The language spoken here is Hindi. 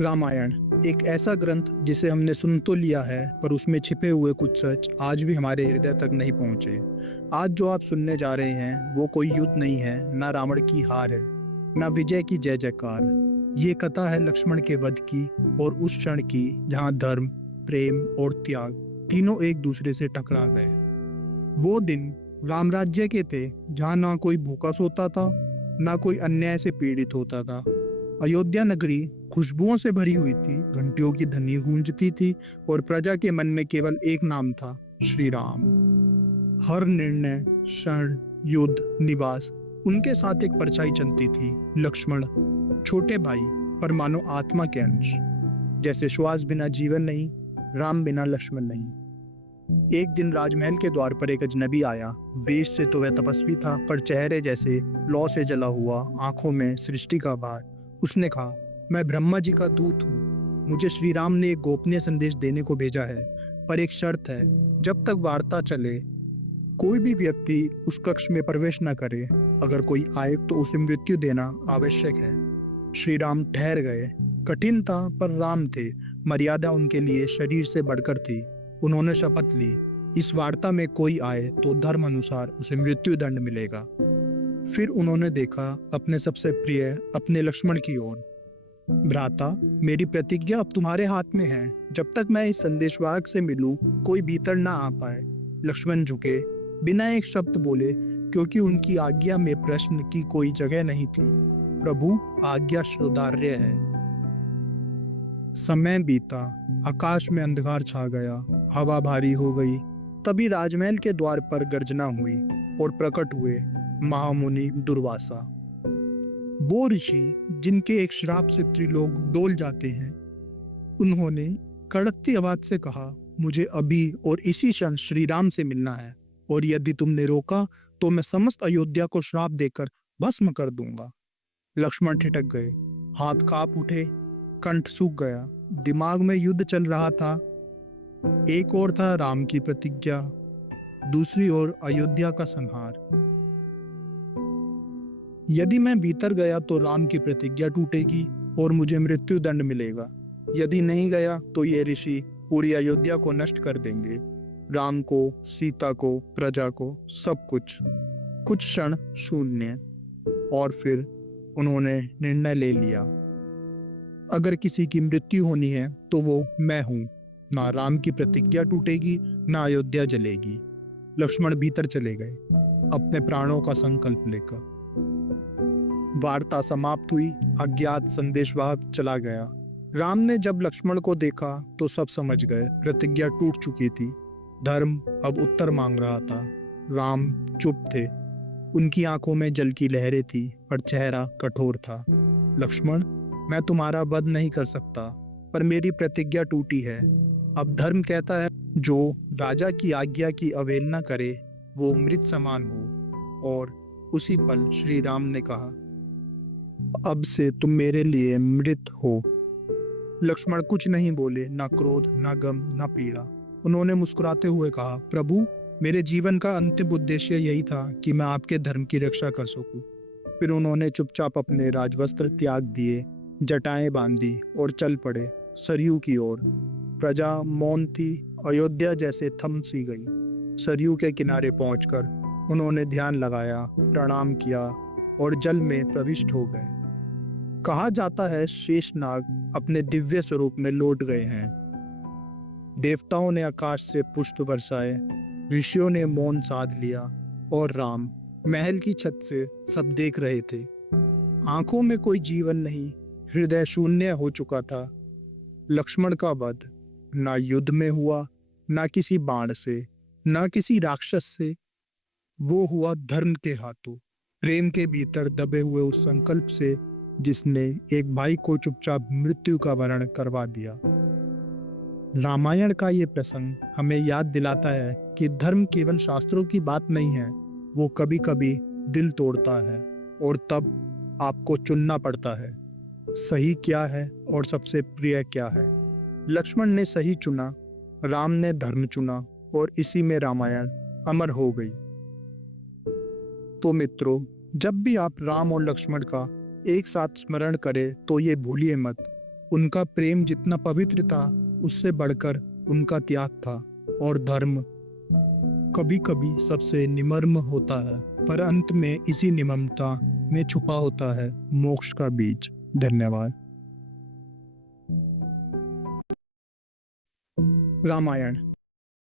रामायण एक ऐसा ग्रंथ जिसे हमने सुन तो लिया है, पर उसमें छिपे हुए कुछ सच आज भी हमारे हृदय तक नहीं पहुंचे। आज जो आप सुनने जा रहे हैं वो कोई युद्ध नहीं है, ना रावण की हार है, ना विजय की जय जयकार। ये कथा है लक्ष्मण के वध की, और उस क्षण की जहां धर्म, प्रेम और त्याग तीनों एक दूसरे से टकरा गए। वो दिन राम राज्य के थे जहां ना कोई भूखा सोता था, ना कोई अन्याय से पीड़ित होता था। अयोध्या नगरी खुशबुओं से भरी हुई थी, घंटियों की ध्वनि गूंजती थी, और प्रजा के मन में केवल एक नाम था, श्री राम। हर निर्णय, क्षण, युद्ध, निवास, उनके साथ एक परछाई चलती थी। लक्ष्मण, छोटे भाई, पर मानो आत्मा के अंश। जैसे श्वास बिना जीवन नहीं, राम बिना लक्ष्मण नहीं। एक दिन राजमहल के द्वार पर एक अजनबी आया। वेश से तो वह तपस्वी था, पर चेहरे जैसे लौ से जला हुआ, आंखों में सृष्टि का भार। उसने कहा, मैं ब्रह्मा जी का दूत हूँ। मुझे श्री राम ने एक गोपनीय संदेश देने को भेजा है, पर एक शर्त है, जब तक वार्ता चले कोई भी व्यक्ति उस कक्ष में प्रवेश न करे। अगर कोई आए तो उसे मृत्यु देना आवश्यक है। श्री राम ठहर गए। कठिन था, पर राम थे। मर्यादा उनके लिए शरीर से बढ़कर थी। उन्होंने शपथ ली, इस वार्ता में कोई आए तो धर्म अनुसार उसे मृत्यु दंड मिलेगा। फिर उन्होंने देखा अपने सबसे प्रिय, अपने लक्ष्मण की ओर। भ्राता, मेरी प्रतिज्ञा अब तुम्हारे हाथ में है। जब तक मैं इस संदेशवाहक से मिलूं, कोई भीतर ना आ पाए। लक्ष्मण झुके, बिना एक शब्द बोले, क्योंकि उनकी आज्ञा में प्रश्न की कोई जगह नहीं थी। प्रभु, आज्ञा सुधार्य है। समय बीता, आकाश में अंधकार छा गया, हवा भारी हो गई। तभी राजमहल के द्वार पर गर्जना हुई, और प्रकट हुए महामुनि दुर्वासा। वो ऋषि जिनके एक श्राप से त्रिलोक डोल जाते हैं। उन्होंने कड़कती आवाज से कहा, मुझे अभी और इसी क्षण श्री राम से मिलना है, और यदि तुमने रोका तो मैं समस्त अयोध्या को श्राप देकर भस्म कर दूंगा। लक्ष्मण ठिठक गए, हाथ कांप उठे, कंठ सूख गया। दिमाग में युद्ध चल रहा था। एक ओर था राम की प्रतिज्ञा, दूसरी ओर अयोध्या का संहार। यदि मैं भीतर गया तो राम की प्रतिज्ञा टूटेगी और मुझे मृत्यु दंड मिलेगा। यदि नहीं गया तो ये ऋषि पूरी अयोध्या को नष्ट कर देंगे, राम को, सीता को, प्रजा को, सब कुछ। कुछ क्षण शून्य, और फिर उन्होंने निर्णय ले लिया, अगर किसी की मृत्यु होनी है तो वो मैं हूं। ना राम की प्रतिज्ञा टूटेगी, ना अयोध्या जलेगी। लक्ष्मण भीतर चले गए, अपने प्राणों का संकल्प लेकर। वार्ता समाप्त हुई, अज्ञात संदेशवाहक चला गया। राम ने जब लक्ष्मण को देखा तो सब समझ गए, प्रतिज्ञा टूट चुकी थी। धर्म अब उत्तर मांग रहा था। राम चुप थे, उनकी आंखों में जल की लहरें थी, पर चेहरा कठोर था। लक्ष्मण, मैं तुम्हारा वध नहीं कर सकता, पर मेरी प्रतिज्ञा टूटी है। अब धर्म कहता है, जो राजा की आज्ञा की अवहेलना करे वो मृत समान हो। और उसी पल श्री राम ने कहा, अब से तुम मेरे लिए मृत हो। लक्ष्मण कुछ नहीं बोले, ना क्रोध, ना गम, ना पीड़ा। उन्होंने मुस्कुराते हुए कहा, प्रभु, मेरे जीवन का अंतिम उद्देश्य यही था कि मैं आपके धर्म की रक्षा कर सकूं। फिर उन्होंने चुपचाप अपने राजवस्त्र त्याग दिए, जटाएं बांधी और चल पड़े सरयू की ओर। प्रजा मौन थी, अयोध्या जैसे थम सी गई। सरयू के किनारे पहुंचकर उन्होंने ध्यान लगाया, प्रणाम किया और जल में प्रविष्ट हो गए। कहा जाता है शेषनाग अपने दिव्य स्वरूप में लौट गए हैं। देवताओं ने आकाश से पुष्प बरसाए, ऋषियों ने मौन साध लिया, और राम महल की छत से सब देख रहे थे। आंखों में कोई जीवन नहीं, हृदय शून्य हो चुका था। लक्ष्मण का वध ना युद्ध में हुआ, ना किसी बाण से, ना किसी राक्षस से। वो हुआ धर्म के हाथों, प्रेम के भीतर दबे हुए उस संकल्प से जिसने एक भाई को चुपचाप मृत्यु का वरण करवा दिया। रामायण का ये प्रसंग हमें याद दिलाता है कि धर्म केवल शास्त्रों की बात नहीं है, वो कभी कभी दिल तोड़ता है, और तब आपको चुनना पड़ता है, सही क्या है और सबसे प्रिय क्या है। लक्ष्मण ने सही चुना, राम ने धर्म चुना, और इसी में रामायण अमर हो गई। तो मित्रों, जब भी आप राम और लक्ष्मण का एक साथ स्मरण करें तो ये भूलिए मत, उनका प्रेम जितना पवित्र था उससे बढ़कर उनका त्याग था। और धर्म कभी कभी सबसे निमर्म होता है, पर अंत में इसी निमरता में छुपा होता है मोक्ष का बीज। धन्यवाद। रामायण